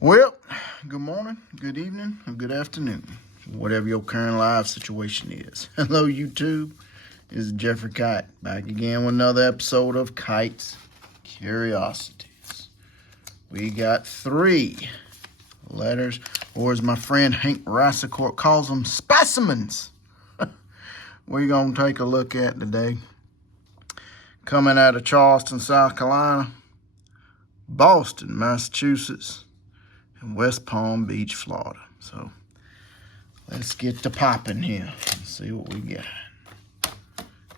Well, good morning, good evening, or good afternoon, whatever your current live situation is. Hello, YouTube. This is Jeffrey Kite, back again with another episode of Kite's Curiosities. We got 3 letters, or as my friend Hank Ricecourt calls them, specimens. We're going to take a look at today. Coming out of Charleston, South Carolina, Boston, Massachusetts, and West Palm Beach, Florida. So let's get to popping here and see what we got.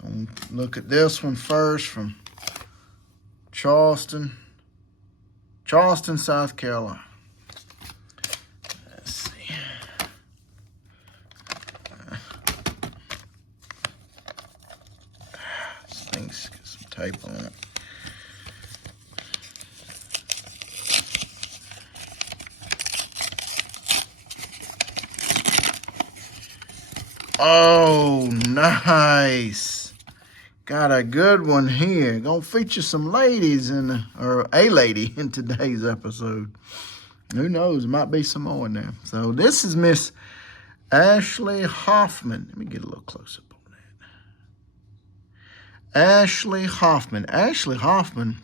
Gonna look at this one first from Charleston, South Carolina. Let's see. This thing's got some tape on it. Oh, nice. Got a good one here. Gonna feature some ladies or a lady in today's episode. Who knows? Might be some more in there. So this is Miss Ashley Hoffman. Let me get a little close up on that. Ashley Hoffman. Ashley Hoffman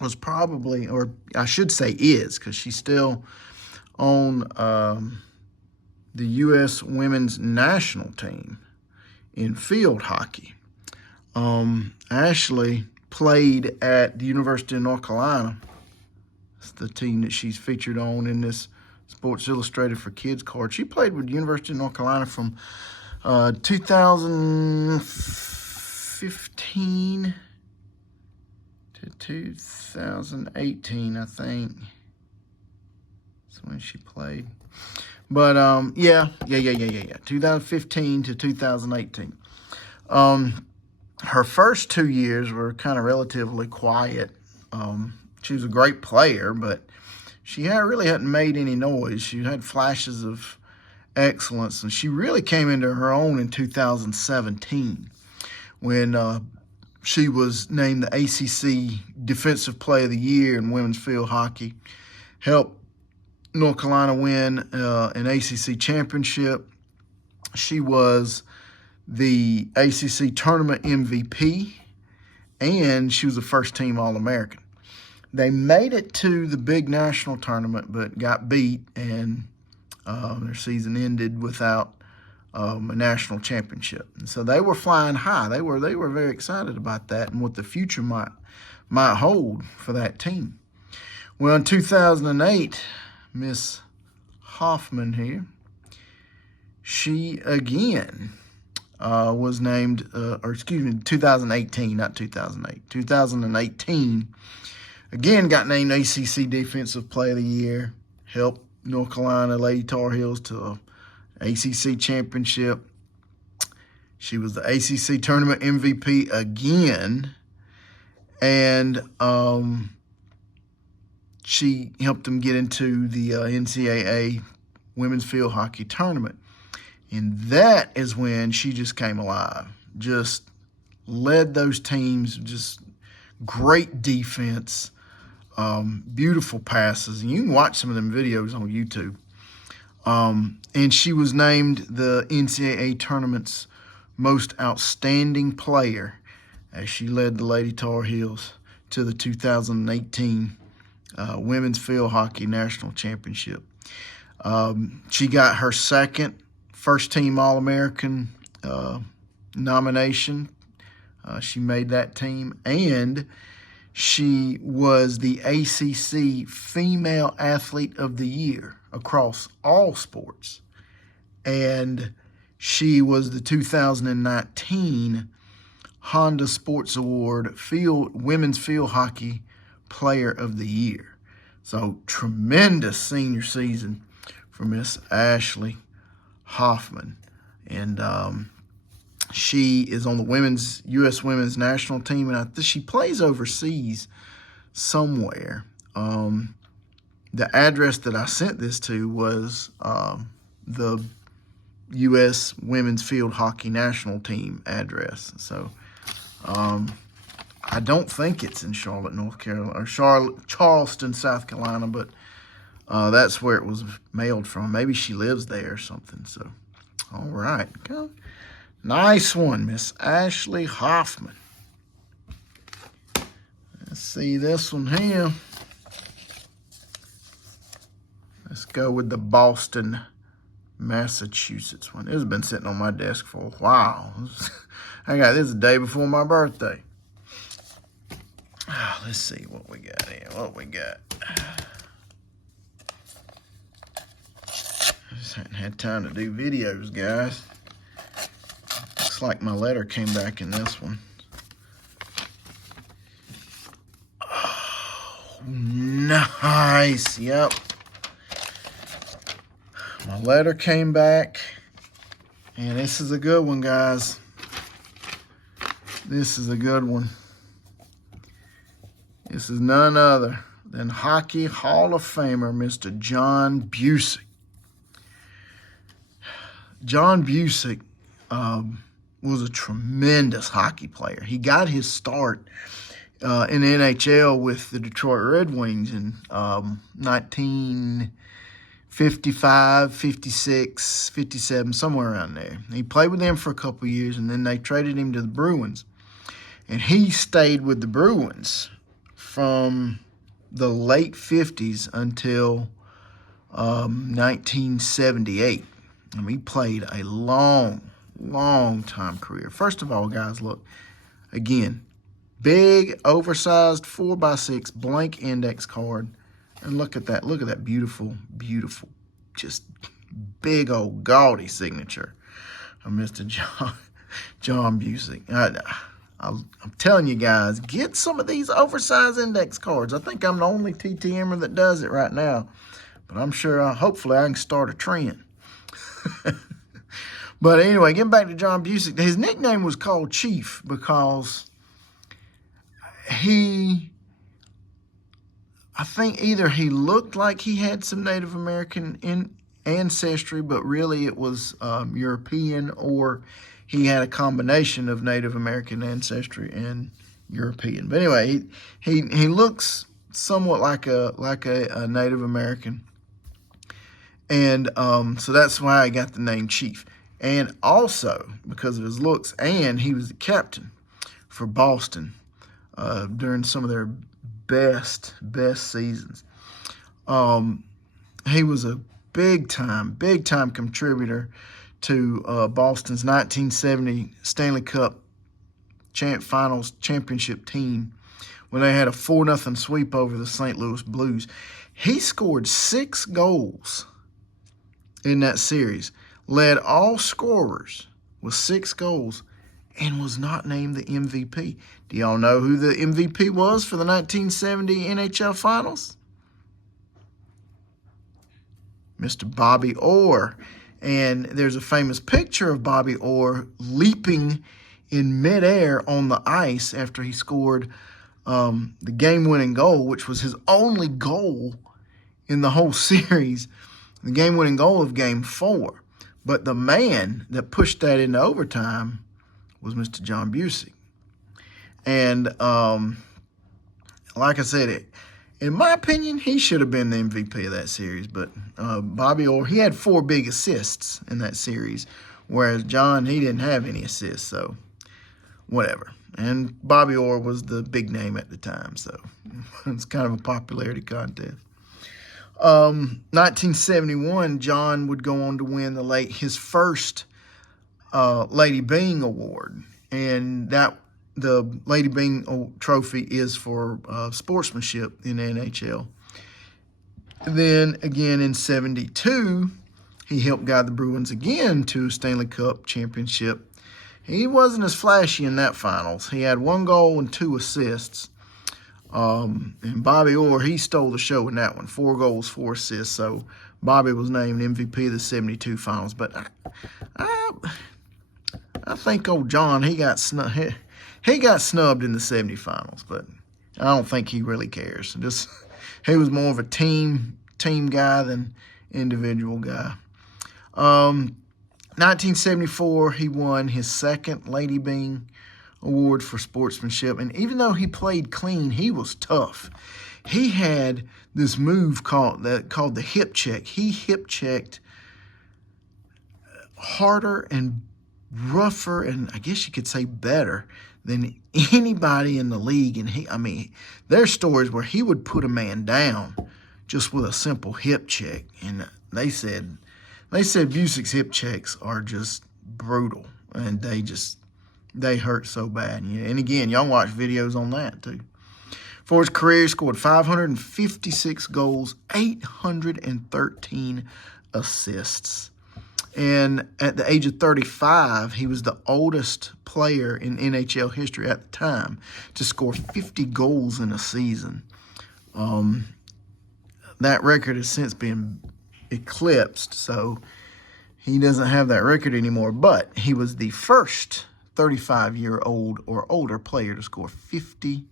was probably, or I should say is, because she's still on the U.S. women's national team in field hockey. Ashley played at the University of North Carolina. It's the team that she's featured on in this Sports Illustrated for Kids card. She played with the University of North Carolina from 2015 to 2018, I think. That's when she played. But, yeah. 2015 to 2018. Her first 2 years were kind of relatively quiet. She was a great player, but she really hadn't made any noise. She had flashes of excellence, and she really came into her own in 2017 when she was named the ACC Defensive Player of the Year in women's field hockey, helped North Carolina win an ACC championship. She was the ACC tournament MVP, and she was a first-team All-American. They made it to the big national tournament, but got beat, and their season ended without a national championship. And so they were flying high. They were very excited about that and what the future might hold for that team. Well, in 2008, Miss Hoffman here, she again was named, 2018, not 2008. 2018, again got named ACC Defensive Player of the Year, helped North Carolina Lady Tar Heels to an ACC championship. She was the ACC tournament MVP again, and she helped them get into the NCAA women's field hockey tournament. And that is when she just came alive, just led those teams, just great defense, beautiful passes. And you can watch some of them videos on YouTube. And she was named the NCAA tournament's most outstanding player as she led the Lady Tar Heels to the 2018 Women's Field Hockey National Championship. She got her second first-team All-American nomination. She made that team, and she was the ACC Female Athlete of the Year across all sports. And she was the 2019 Honda Sports Award Women's Field Hockey Player of the Year. So tremendous senior season for Miss Ashley Hoffman. And she is on the U.S. women's national team, and she plays overseas somewhere. The address that I sent this to was the U.S. women's field hockey national team address. So I don't think it's in Charlotte, North Carolina, or Charleston, South Carolina, but That's where it was mailed from. Maybe she lives there or something. So, all right. Okay. Nice one, Miss Ashley Hoffman. Let's see this one here. Let's go with the Boston, Massachusetts one. This has been sitting on my desk for a while. I got this the day before my birthday. Let's see what we got here. What we got. Just hadn't had time to do videos, guys. Looks like my letter came back in this one. Oh, nice. Yep. My letter came back. And this is a good one, guys. This is a good one. This is none other than Hockey Hall of Famer, Mr. John Busick. John Busick was a tremendous hockey player. He got his start in the NHL with the Detroit Red Wings in 1955, 56, 57, somewhere around there. He played with them for a couple of years, and then they traded him to the Bruins. And he stayed with the Bruins from the late 50s until 1978. He played a long time career. First of all, guys, look, again, big, oversized 4x6 blank index card. And look at that. Look at that beautiful, just big old gaudy signature of Mr. John Busick. I'm telling you guys, get some of these oversized index cards. I think I'm the only TTMer that does it right now. But I'm sure, hopefully, I can start a trend. But anyway, getting back to John Busick, his nickname was called Chief because I think either he looked like he had some Native American ancestry, but really it was European, or he had a combination of Native American ancestry and European. But anyway, he looks somewhat like a Native American. And so that's why I got the name Chief. And also, because of his looks, and he was the captain for Boston during some of their best seasons. He was a big time contributor to Boston's 1970 Stanley Cup Finals championship team when they had a 4-0 sweep over the St. Louis Blues. He scored 6 goals in that series, led all scorers with 6 goals, and was not named the MVP. Do y'all know who the MVP was for the 1970 NHL Finals? Mr. Bobby Orr. And there's a famous picture of Bobby Orr leaping in midair on the ice after he scored the game-winning goal, which was his only goal in the whole series, the game-winning goal of Game 4. But the man that pushed that into overtime was Mr. John Busick. And like I said, in my opinion, he should have been the MVP of that series. But Bobby Orr, he had 4 big assists in that series, whereas John, he didn't have any assists, so whatever. And Bobby Orr was the big name at the time, so it's kind of a popularity contest. 1971, John would go on to win his first Lady Byng Award, and that the Lady Byng Trophy is for sportsmanship in the NHL. Then again in 72, he helped guide the Bruins again to Stanley Cup championship. He wasn't as flashy in that finals. He had 1 goal and 2 assists. And Bobby Orr, he stole the show in that one. 4 goals, 4 assists. So Bobby was named MVP of the 72 finals. But I think old John, he got snubbed in the 70 finals. But I don't think he really cares. He was more of a team guy than individual guy. 1974, he won his 2nd Lady Byng Award for sportsmanship. And even though he played clean, he was tough. He had this move called the hip check. He hip checked harder and rougher, and I guess you could say better than anybody in the league. And I mean, there's stories where he would put a man down just with a simple hip check. And they said Busic's hip checks are just brutal, and they hurt so bad. And again, y'all watch videos on that too. For his career, he scored 556 goals, 813 assists. And at the age of 35, he was the oldest player in NHL history at the time to score 50 goals in a season. That record has since been eclipsed, so he doesn't have that record anymore. But he was the first 35-year-old or older player to score 50.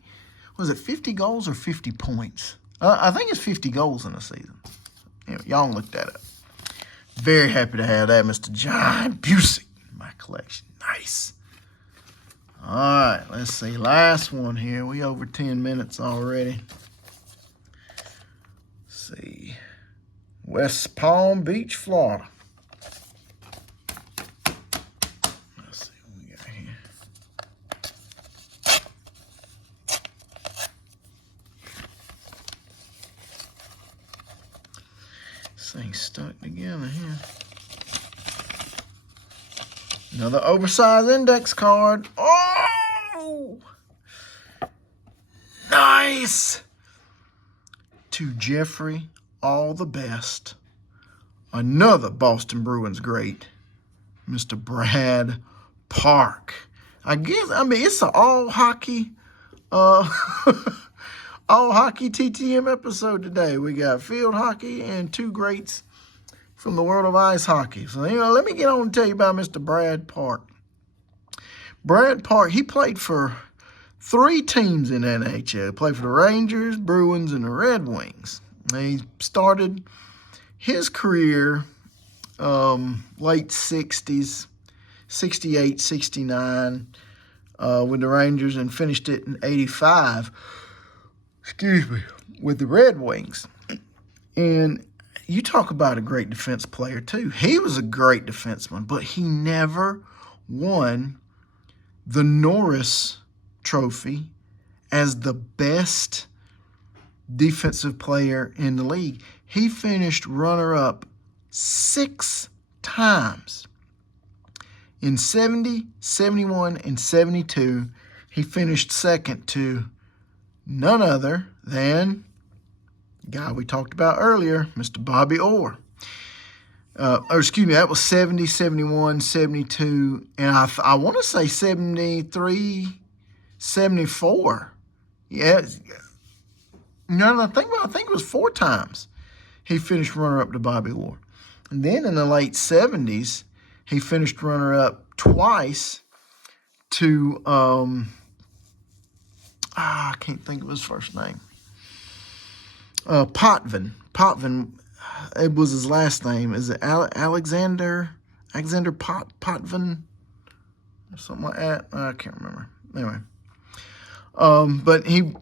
Was it 50 goals or 50 points? I think it's 50 goals in a season. Anyway, y'all look that up. Very happy to have that, Mr. John Busick, in my collection. Nice. All right, let's see. Last one here. We over 10 minutes already. Let's see. West Palm Beach, Florida. Let's see what we got here. This thing's stuck together here. Another oversized index card. Oh! Nice! To Jeffrey, all the best. Another Boston Bruins great, Mr. Brad Park. I mean, it's an all hockey TTM episode today. We got field hockey and two greats from the world of ice hockey. So, let me get on and tell you about Mr. Brad Park. Brad Park, he played for 3 teams in NHL. He played for the Rangers, Bruins, and the Red Wings. He started his career late 60s, 68, 69 with the Rangers, and finished it in 85, with the Red Wings. And you talk about a great defense player, too. He was a great defenseman, but he never won the Norris Trophy as the best defensive player in the league. He finished runner-up 6 times. In 70, 71, and 72, he finished second to none other than the guy we talked about earlier, Mr. Bobby Orr. That was 70, 71, 72, and I want to say 73, 74. Yeah. I think it was 4 times he finished runner-up to Bobby Orr. And then in the late 70s, he finished runner-up twice to, I can't think of his first name. Potvin. Potvin, it was his last name. Is it Alexander Potvin? Or something like that? I can't remember. Anyway. But he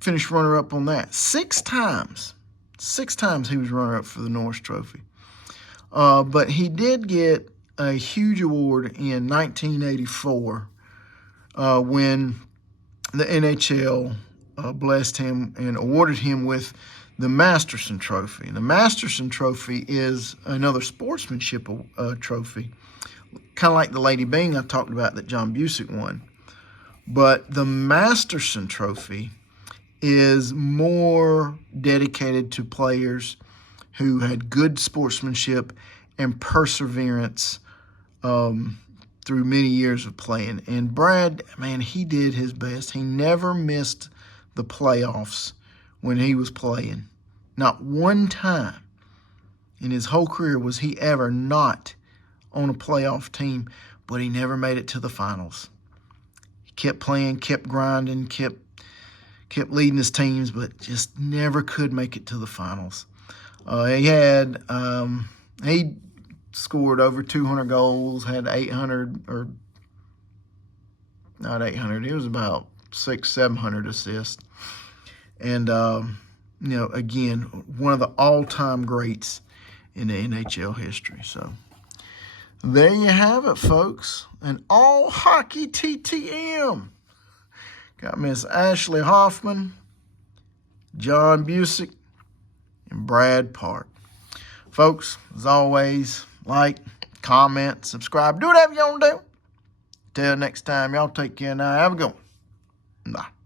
finished runner-up on that 6 times. 6 times he was runner-up for the Norris Trophy. But he did get a huge award in 1984 when the NHL blessed him and awarded him with the Masterson Trophy. And the Masterson Trophy is another sportsmanship trophy, kind of like the Lady Byng I talked about that John Busick won. But the Masterson Trophy is more dedicated to players who had good sportsmanship and perseverance through many years of playing. And Brad, man, he did his best. He never missed the playoffs when he was playing. Not one time in his whole career was he ever not on a playoff team, but he never made it to the finals. He kept playing, kept grinding, kept leading his teams, but just never could make it to the finals. He scored over 200 goals, had 800, or not 800, it was about 600-700 assists. And, you know, again, one of the all-time greats in the NHL history. So there you have it, folks. An all-hockey TTM. Got Miss Ashley Hoffman, John Busick, and Brad Park. Folks, as always, like, comment, subscribe, do whatever you want to do. Till next time, y'all take care now. Have a good one. Bye.